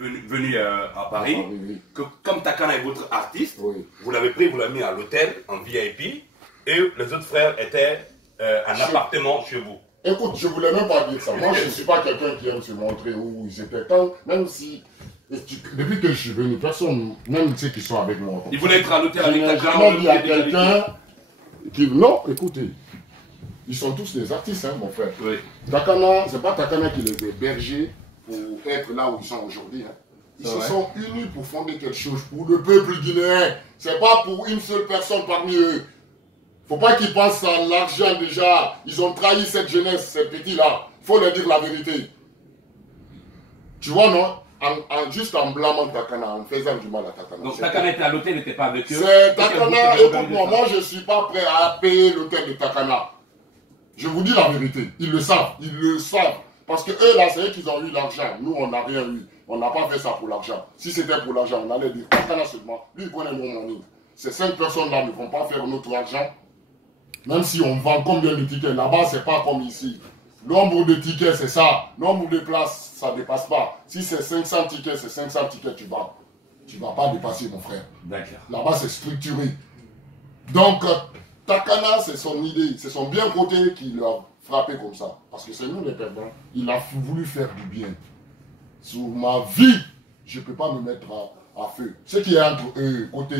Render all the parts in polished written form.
venu à Paris, oui, oui. que comme Takana est votre artiste, Oui. vous l'avez pris, vous l'avez mis à l'hôtel, en VIP, et les autres frères étaient en appartement chez vous. Écoute, je voulais même pas dire ça. Moi, je ne suis pas quelqu'un qui aime se montrer où ils étaient. Même si, depuis que je suis venu, personne, même ceux qui sont avec moi. Ils voulaient être à l'hôtel Je avec n'ai Takana. jamais dit à quelqu'un qui... Non, écoutez, ils sont tous des artistes, hein, mon frère. Oui. Takana, c'est pas Takana qui les a hébergés pour être là où ils sont aujourd'hui. Hein. Ils se sont unis pour fonder quelque chose pour le peuple guinéen. C'est pas pour une seule personne parmi eux. Faut pas qu'ils pensent à l'argent déjà. Ils ont trahi cette jeunesse, ces petits-là. Faut leur dire la vérité. Tu vois, non? Juste en blâmant Takana, en faisant du mal à Takana. Donc Takana était à l'hôtel, il n'était pas avec eux. C'est Takana, écoute-moi, moi je ne suis pas prêt à payer l'hôtel de Takana. Je vous dis la vérité. Ils le savent, ils le savent. Parce que eux là, c'est eux qui ont eu l'argent. Nous, on n'a rien eu. On n'a pas fait ça pour l'argent. Si c'était pour l'argent, on allait dire Takana seulement. Lui, il connaît nos money. Ces 5 personnes-là ne vont pas faire notre argent. Même si on vend combien de tickets, là-bas, c'est pas comme ici. Nombre de tickets, c'est ça. Nombre de places, ça ne dépasse pas. Si c'est 500 tickets, c'est 500 tickets, tu vas pas dépasser, mon frère. D'accord. Là-bas, c'est structuré. Donc, Takana, c'est son idée, c'est son bien côté qui l'a frappé comme ça. Parce que c'est nous les perdants. Il a voulu faire du bien. Sur ma vie, je ne peux pas me mettre à feu. Ce qui est entre eux, côté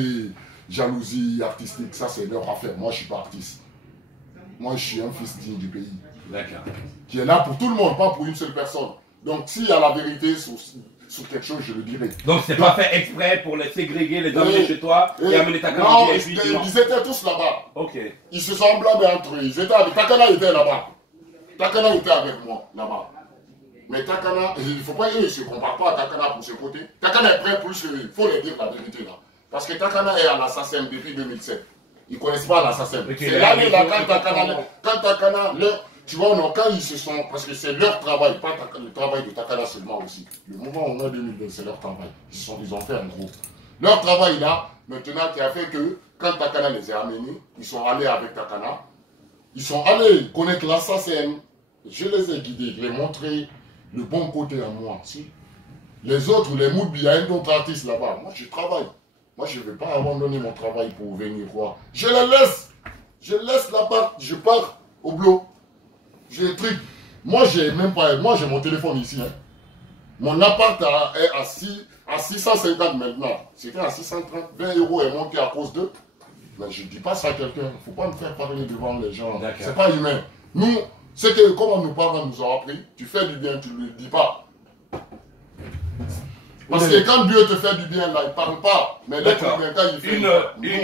jalousie artistique, ça c'est leur affaire. Moi, je ne suis pas artiste. Moi, je suis un fils digne du pays. D'accord. Qui est là pour tout le monde, pas pour une seule personne. Donc, s'il y a la vérité sur quelque chose, je le dirai. Donc, c'est pas fait exprès pour les ségréguer, les emmener chez toi et amener Takana. Non, ils étaient tous là-bas. Ok. Ils se sont blâmés entre eux. Ils étaient avec... Takana était là-bas. Takana était avec moi, là-bas. Mais Takana, il ne faut pas, eux, ils ne se comparent pas à Takana pour ce côté. Takana est prêt plus que eux. Il faut leur dire la vérité là. Parce que Takana est à l'assassin depuis 2007. Ils ne connaissent pas l'assassin. Okay, C'est l'année là quand Takana, tu vois, non, quand ils se sont, parce que c'est leur travail, pas le travail de Takana seulement aussi. Le moment où on est 2002, c'est leur travail. Ils ont fait un groupe. Leur travail là, maintenant, qui a fait que quand Takana les a amenés, ils sont allés avec Takana. Ils sont allés connaître l'assassin. Je les ai guidés, je les ai montré le bon côté à moi. Si. Les autres, les Moudbi, il y a un autre artiste là-bas. Moi, je travaille. Moi, je ne vais pas abandonner mon travail pour venir voir. Je les laisse. Je laisse là-bas. Je pars au boulot. J'ai des trucs. Moi, j'ai même pas. Moi, j'ai mon téléphone ici. Hein. Mon appart est à 650 maintenant. C'était à 630. 20 € est monté à cause d'eux. Mais je ne dis pas ça à quelqu'un. Il ne faut pas me faire parler devant les gens. C'est pas humain. Nous, c'est que comment nos parents nous ont appris, tu fais du bien, tu ne le dis pas. Parce que quand Dieu te fait du bien, là, il ne parle pas. Mais l'être humain, quand il fait nous,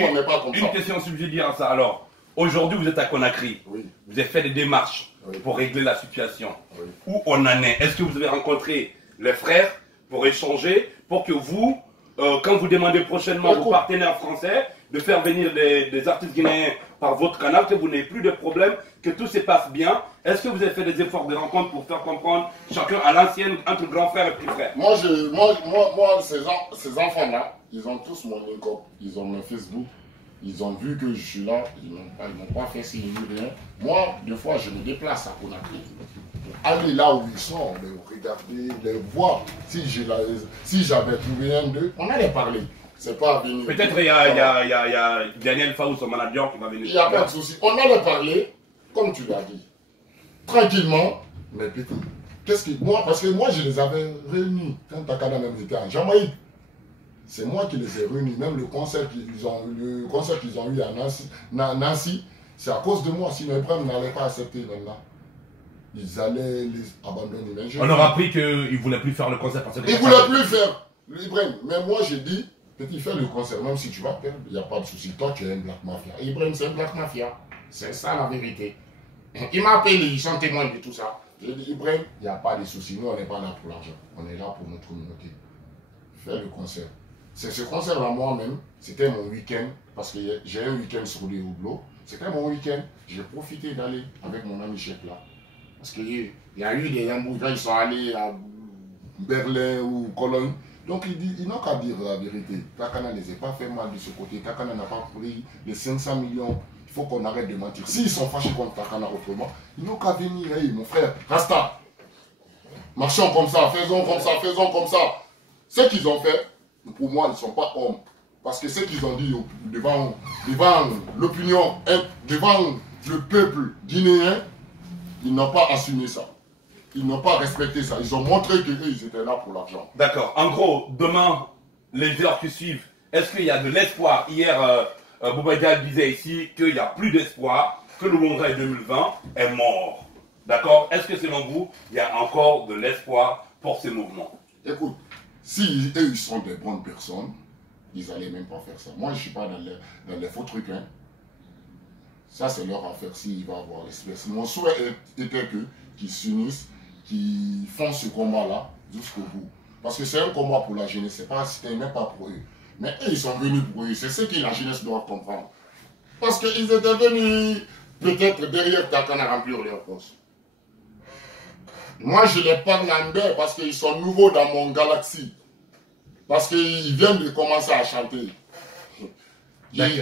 on n'est pas comme ça. Une question subsidiaire à ça. Alors, aujourd'hui, vous êtes à Conakry. Oui. Vous avez fait des démarches pour régler la situation. Oui. Où on en est? Est-ce que vous avez rencontré les frères pour échanger, pour que vous, quand vous demandez prochainement aux partenaires français de faire venir des artistes guinéens par votre canal, que vous n'ayez plus de problème, que tout se passe bien? Est-ce que vous avez fait des efforts de rencontre pour faire comprendre chacun à l'ancienne entre grand frère et petit frère? Moi, ces enfants-là, ils ont tous mon link-up, ils ont mon Facebook, ils ont vu que je suis là, ils n'ont pas fait signe ni rien. Moi, des fois, je me déplace à Conakry. Aller là où ils sont, les regarder, les voir. Si j'avais trouvé un d'eux, on allait parler. C'est pas à venir. Peut-être il y a Daniel Faou, son manager, qui va venir. Il n'y a pas de souci. On allait parler, comme tu l'as dit. Tranquillement, mais petit. Parce que moi, je les avais réunis quand Takana même était en Jamaïque. C'est moi qui les ai réunis. Même le concert qu'ils ont eu à Nancy, c'est à cause de moi. Sinon, Ibrahim n'allait pas accepter maintenant. Ils allaient les abandonner. On aura appris qu'ils ne voulaient plus faire le concert. Parce que ils ne voulaient plus faire Ibrahim. Mais moi, j'ai dit, petit, fais le concert. Même si tu vas perdre, il n'y a pas de souci. Toi, tu es un Black Mafia. Ibrahim, c'est un Black Mafia. C'est ça la vérité. Il m'a appelé, ils sont témoins de tout ça. J'ai dit, Ibrahim, il n'y a pas de souci. Nous, on n'est pas là pour l'argent. On est là pour notre communauté. Fais le concert. C'est ce concert-là, moi-même, c'était mon week-end. Parce que j'ai un week-end sur les houblot. C'était mon week-end. J'ai profité d'aller avec mon ami chef là. Parce qu'il y a eu des embrouilles quand ils sont allés à Berlin ou Cologne. Donc ils n'ont qu'à dire la vérité. Takana ne les a pas fait mal de ce côté. Takana n'a pas pris les 500 millions. Il faut qu'on arrête de mentir. S'ils sont fâchés contre Takana autrement, ils n'ont qu'à venir. Hey, mon frère, Rasta, marchons comme ça, faisons comme ça, faisons comme ça. Ce qu'ils ont fait, pour moi, ils ne sont pas hommes. Parce que ce qu'ils ont dit devant l'opinion, devant le peuple guinéen, ils n'ont pas assumé ça. Ils n'ont pas respecté ça. Ils ont montré qu'eux, ils étaient là pour l'argent. D'accord. En gros, demain, les heures qui suivent, est-ce qu'il y a de l'espoir? Hier, Bouba Diagne disait ici qu'il n'y a plus d'espoir, que le Congrès 2020 est mort. D'accord? Est-ce que selon vous, il y a encore de l'espoir pour ces mouvements? Écoute, si eux, ils sont des bonnes personnes, ils n'allaient même pas faire ça. Moi, je ne suis pas dans les faux trucs. Hein. Ça, c'est leur affaire s'il va avoir l'espèce. Mon souhait était qu'ils s'unissent, qu'ils font ce combat-là jusqu'au bout. Parce que c'est un combat pour la jeunesse, c'était même pas pour eux. Mais eux, ils sont venus pour eux. C'est ce que la jeunesse doit comprendre. Parce qu'ils étaient venus peut-être derrière Takana remplir leur poste. Moi, je les parle en bain parce qu'ils sont nouveaux dans mon galaxie. Parce qu'ils viennent de commencer à chanter.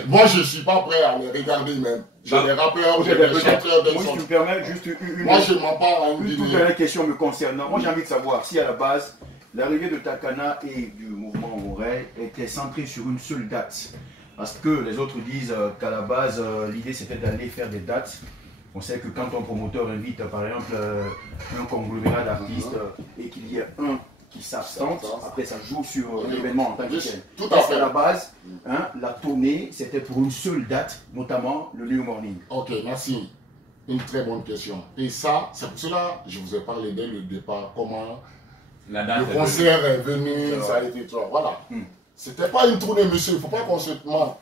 Moi, je ne suis pas prêt à les regarder même. J'ai des rappeurs, j'ai des chanteurs de moi, si tu me permets, juste une... Moi, je m'en parle à une toute dernière question me concernant. Moi, j'ai envie de savoir si à la base, l'arrivée de Takana et du mouvement Morel était centrée sur une seule date. Parce que les autres disent qu'à la base, l'idée c'était d'aller faire des dates. On sait que quand un promoteur invite par exemple un conglomérat d'artistes et qu'il y a un qui s'absente, après ça joue sur l'événement en tant que tel. Tout à fait. À la base, la tournée c'était pour une seule date, notamment le New Morning. Ok, merci. Une très bonne question. Et ça, c'est pour cela que je vous ai parlé dès le départ comment le concert est venu, ça a été toi. Voilà. C'était pas une tournée, monsieur, il ne faut pas qu'on se mente.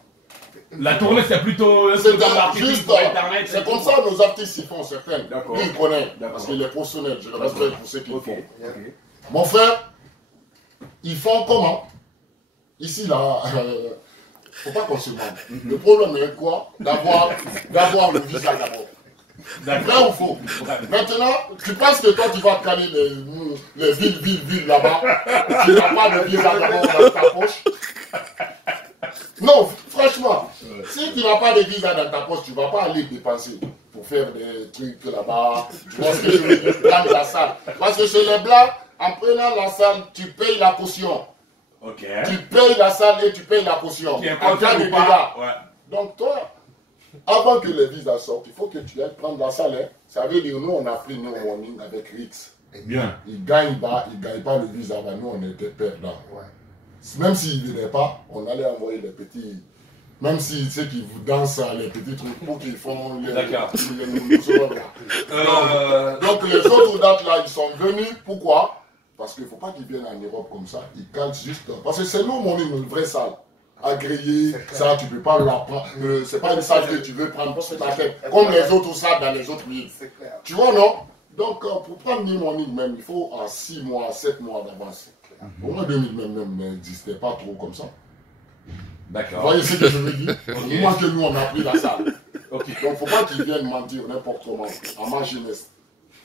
La tournée, c'est plutôt juste, c'est comme ça nos artistes ils font certains. Lui, il connaît, parce qu'il est professionnel, je le respecte pour ce qu'ils font. Mon frère, ils font comment? Ici, là, faut pas qu'on se mente. Le problème est quoi? D'avoir le visa d'abord. Vrai ou faux? Maintenant, tu penses que toi tu vas caler les villes là-bas, tu n'as pas de visa d'abord dans ta poche? Non, franchement, si tu n'as pas de visa dans ta poche, tu ne vas pas aller dépenser pour faire des trucs là-bas. Tu vois ce que je veux dire? Prendre la salle. Parce que chez les Blancs, en prenant la salle, tu payes la caution. Okay. Tu payes la salle et tu payes la caution. En cas de dégâts. Donc toi, avant que les visas sortent, il faut que tu ailles prendre la salle. Hein. Ça veut dire, nous, on a pris nos warnings avec Rix. Bien. Ils ne gagnent pas le visa. Nous, on était perdants. Ouais. Même s'ils ne venaient pas, on allait envoyer des petits... Même si ceux qui vous dansent les petits trucs pour qu'ils font les... D'accord. Donc les autres dates là, ils sont venus. Pourquoi? Parce qu'il ne faut pas qu'ils viennent en Europe comme ça. Ils calent juste... Parce que c'est nous, une vraie salle. Agréée, ça, tu ne peux pas la prendre. C'est pas une salle que tu veux prendre sur ta tête. Comme les autres salles dans les autres pays. Tu vois, non? Donc, pour prendre New Morning même, il faut à 6 mois, 7 mois d'avance. Au moins 2000 même n'existait pas trop comme ça. D'accord. Vous voyez ce que je veux dire? Moi que nous, on a pris la salle. Donc, il ne faut pas qu'ils viennent mentir n'importe comment, à ma jeunesse.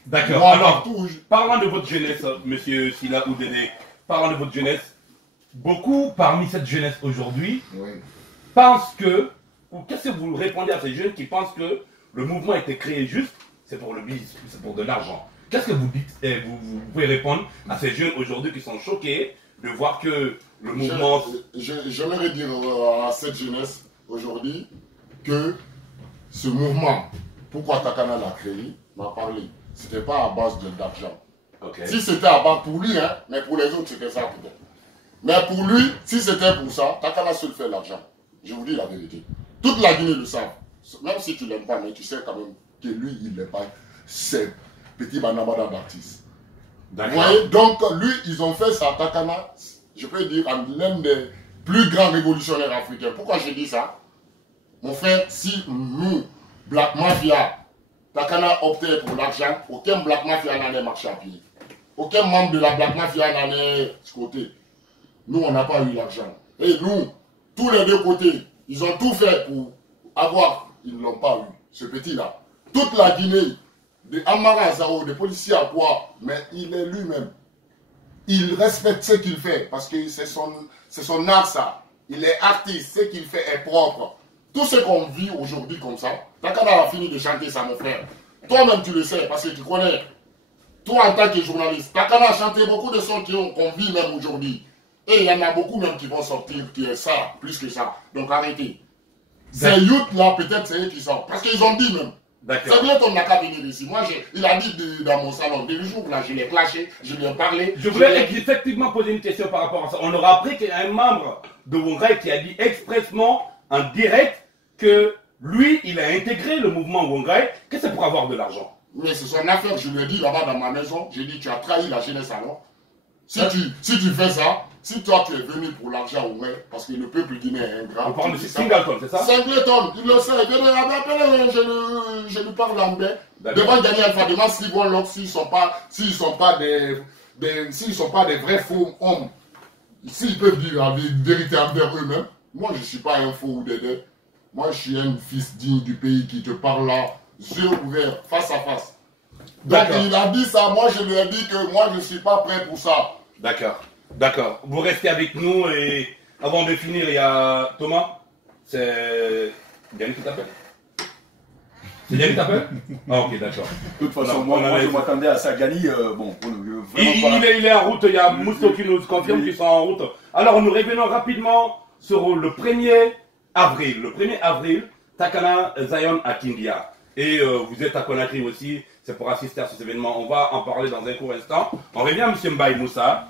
D'accord. Alors, parlant de votre jeunesse, monsieur Sila ou Dédé, parlant de votre jeunesse, beaucoup parmi cette jeunesse aujourd'hui pensent que, ou qu'est-ce que vous répondez à ces jeunes qui pensent que le mouvement a été créé juste, c'est pour le business, c'est pour de l'argent. Qu'est-ce que vous dites, vous pouvez répondre à ces jeunes aujourd'hui qui sont choqués de voir que le mouvement... J'aimerais dire à cette jeunesse aujourd'hui que ce mouvement, pourquoi Takana l'a créé, m'a parlé. Ce n'était pas à base d'argent. Okay. Si c'était à base pour lui, hein, mais pour les autres, c'était ça peut-être. Mais pour lui, si c'était pour ça, Takana seul fait l'argent. Je vous dis la vérité. Toute la Guinée le savent. Même si tu ne l'aimes pas, mais tu sais quand même que lui, il n'est pas... C'est petit banabada d'artiste. Vous voyez? Donc, lui, ils ont fait ça, Takana, je peux dire, l'un des plus grands révolutionnaires africains. Pourquoi je dis ça? Mon frère, si nous, Black Mafia, Takana optait pour l'argent, aucun Black Mafia n'allait marcher à pied. Aucun membre de la Black Mafia n'allait ce côté. Nous, on n'a pas eu l'argent. Et nous, tous les deux côtés, ils ont tout fait pour avoir, ils ne l'ont pas eu, ce petit-là. Toute la Guinée, de Amara Zao, des policiers à quoi, mais il est lui-même. Il respecte ce qu'il fait, parce que c'est son art, ça. Il est artiste, ce qu'il fait est propre. Tout ce qu'on vit aujourd'hui comme ça, Takana a fini de chanter ça, mon frère. Toi-même, tu le sais, parce que tu connais. Toi, en tant que journaliste, Takana a chanté beaucoup de sons qu'on vit même aujourd'hui. Et il y en a beaucoup même qui vont sortir, qui est ça, plus que ça. Donc arrêtez. Ces youths là, peut-être c'est eux qui sortent. Parce qu'ils ont dit même. C'est bien qu'on n'a qu'à venir ici. Moi, il a dit dans mon salon, dès le jour là, je l'ai clashé, je lui ai parlé. Je voulais effectivement poser une question par rapport à ça. On aura appris qu'il y a un membre de Wongai qui a dit expressement, en direct, que lui, il a intégré le mouvement Wongai, que c'est pour avoir de l'argent. Mais c'est son affaire, je lui ai dit là-bas dans ma maison, j'ai dit, tu as trahi la jeunesse alors. Si tu fais ça, si toi tu es venu pour l'argent, ouais, parce que le peuple guinéen est ingrat. On parle de Singleton, c'est ça? Singleton, il le sait. Je lui parle anglais. Devant Daniel Alpha, devant Steve Warlock, s'ils sont pas des vrais faux hommes, s'ils peuvent dire la vérité envers eux-mêmes, moi je ne suis pas un faux ou des. Moi je suis un fils digne du pays qui te parle là, yeux ouverts, face à face. Donc il a dit ça, moi je lui ai dit que moi je ne suis pas prêt pour ça. D'accord, d'accord. Vous restez avec nous et avant de finir, il y a Thomas. C'est Yannick qui t'appelle? C'est Yannick qui t'appelle? Ah ok, d'accord. De toute façon, moi je m'attendais à ça. Gani, bon, il est en route, il y a Mousso qui nous confirme qu'ils sont en route. Alors nous revenons rapidement sur le 1er avril. Le 1er avril, Takana Zion à Kindia. Et vous êtes à Conakry aussi, c'est pour assister à cet événement. On va en parler dans un court instant. On revient à M. Mbaye Moussa,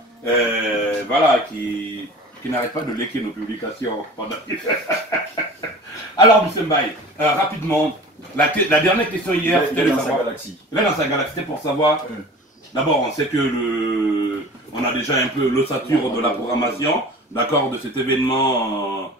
voilà, qui n'arrête pas de léquer nos publications pendant... Alors, M. Mbaye, rapidement, la dernière question hier, c'était de savoir... Il est dans sa galaxie, c'était pour savoir... D'abord, on sait que on a déjà un peu l'ossature de la programmation, d'accord, de cet événement